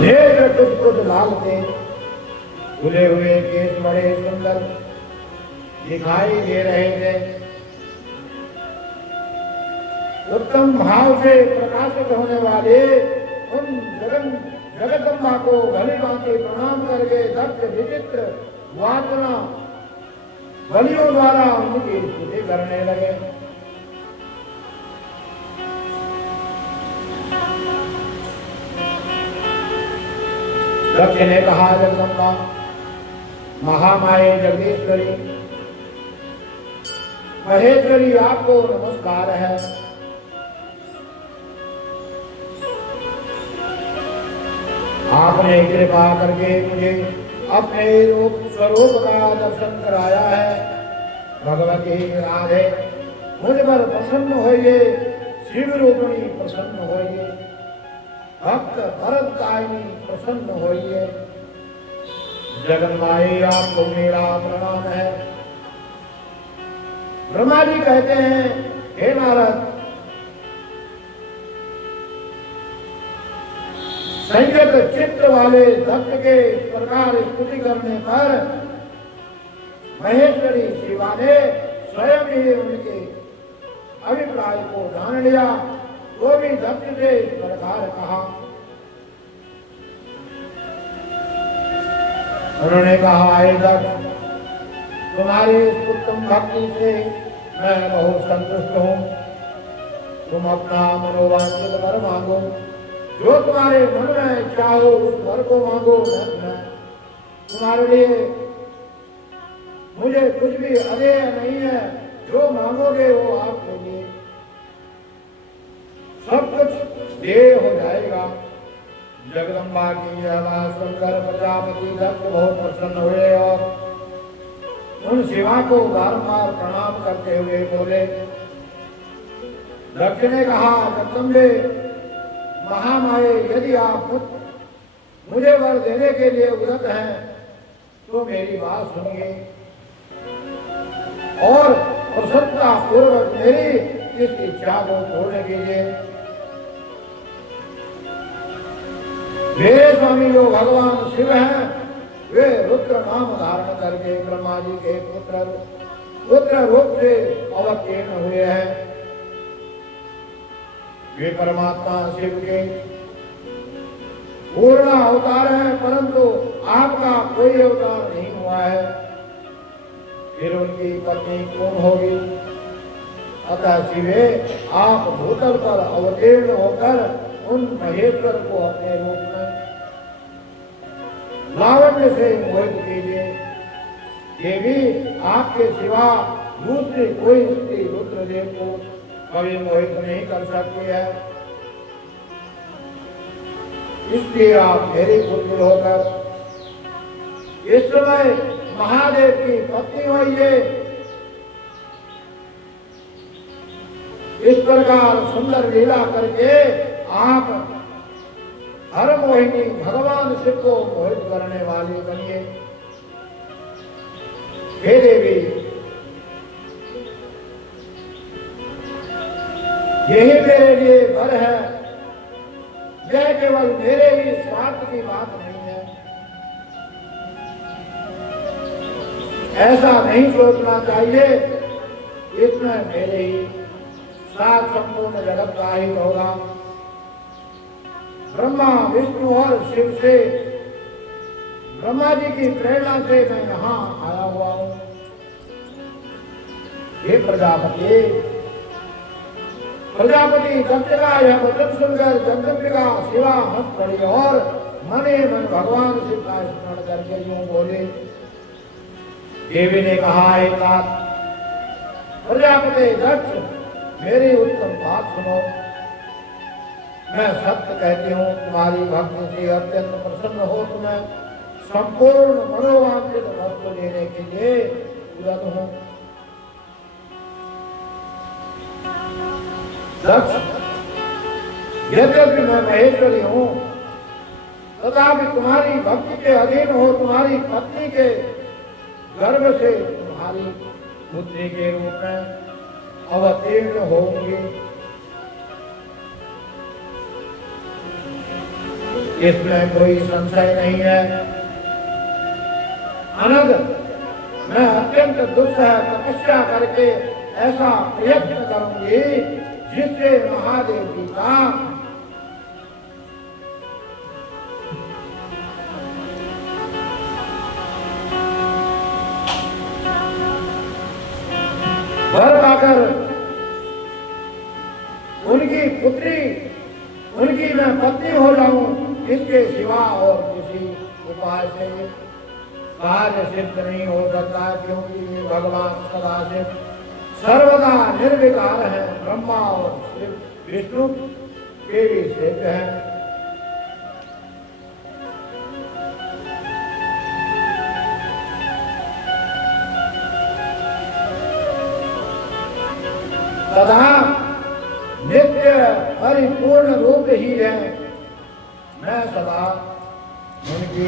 नेत्र कुछ लाल थे, खुले हुए केस बड़े सुंदर दिखाई दे रहे थे। उत्तम भाव से प्रकाशित होने वाले उन जगदम्बा को भली भांति प्रणाम करके दक्ष विचित्र वासना बलियों द्वारा उनकी स्तुति करने लगे। दक्ष ने कहा, जगदम्बा महामाये जगदीश्वरी महेश्वरी, आपको नमस्कार है। आपने कृपा करके मुझे अपने रूप स्वरूप का दर्शन कराया है। भगवती राधे मुझ पर प्रसन्न होइए, शिव रूपिणी प्रसन्न होइए, भक्त भरतकायनी प्रसन्न होइए। जगन्माई आपको मेरा प्रणाम है। ब्रह्मा जी कहते हैं, हे नारद, संयत चित्त वाले दत्त के प्रकार स्तुति करने पर महेश्वरी शिवा ने स्वयं ही उनके अभिप्राय को जान लिया। वो भी दत्त से इस प्रकार कहा। उन्होंने कहा, हे दत्त, तुम्हारी इस उत्तम भक्ति से मैं बहुत संतुष्ट हूँ। तुम अपना मनोवांछित वर मांगो, जो तुम्हारे मन में इच्छा हो उस वर को मांगो। मैं तुम्हारे लिए मुझे कुछ भी अदेय नहीं है। जो मांगोगे वो आपके लिए सब कुछ देय हो जाएगा। जगदम्बा की यह बात सुनकर प्रजापति दक्ष बहुत प्रसन्न हुए और उन शिवा को बारंबार प्रणाम करते हुए बोले। दक्ष ने कहा, जगदम्बे महामाये, यदि आप मुझे वर देने के लिए उद्यत हैं तो मेरी बात सुनिए और प्रसन्नता पूर्वक मेरी इस इच्छा को पूर्ण कीजिए। मेरे स्वामी जो भगवान शिव हैं, वे रुद्र नाम धारण करके ब्रह्मा जी के पुत्र रूप से अवतीर्ण हुए हैं। वे परमात्मा शिव के पूर्ण अवतार है, परंतु आपका कोई अवतार नहीं हुआ है। फिर उनकी पत्नी कौन होगी? अतः शिवे आप भूतल पर अवतीर्ण होकर उन महेश्वर को अपने रूप में लावण्य से मोहित कीजिए। देवी, आपके सिवा दूसरी कोई स्त्री रुद्रदेव को कभी मोहित नहीं कर सकती है। इसलिए आप मेरी पुत्र होकर इस समय महादेव की पत्नी होइए। इस प्रकार सुंदर लीला करके आप हर मोहिनी भगवान शिव को मोहित करने वाली बनिए। हे देवी, यही मेरे लिए वर है। यह केवल मेरे ही स्वार्थ की बात नहीं है। ऐसा नहीं सोचना चाहिए। इसमें मेरे ही साथ संपूर्ण जगत का ही होगा। ब्रह्मा, विष्णु और शिव से, ब्रह्मा जी की प्रेरणा से मैं यहाँ आया हुआ हूँ। हे प्रजापति, दक्ष का यह वचन सुनकर जगदम्बिका शिवा हंस पड़ी और मने मन भगवान शिव का स्मरण करके यूं बोले। देवी ने कहा, एक बात प्रजापति दक्ष, मेरी उत्तम बात सुनो। मैं सत्य कहती हूँ, तुम्हारी भक्ति से अत्यंत प्रसन्न हो तो मैं संपूर्ण मनोवांछित वस्तु देने के लिए उद्यत हूँ। दक्ष, यद्यपि मैं महेश्वरी हूँ, तथापि तुम्हारी भक्ति के अधीन हो तुम्हारी पत्नी के गर्भ से तुम्हारी पुत्री के रूप में अवतीर्ण होंगी। इसमें कोई संशय नहीं है। अनग मैं अत्यंत दुस्सह तपस्या करके ऐसा प्रयत्न करूंगी जिससे महादेव जी का वर पाकर उनकी पुत्री, उनकी मैं पत्नी हो जाऊं, इसके सिवा और किसी उपाय से कार्य सिद्ध नहीं हो सकता, क्योंकि ये भगवान सदाशिव सर्वदा निर्विकार है, ब्रह्मा और शिव विष्णु के भी सेव्य है। सदा नित्य परिपूर्ण रूप ही है। मैं सदा उनकी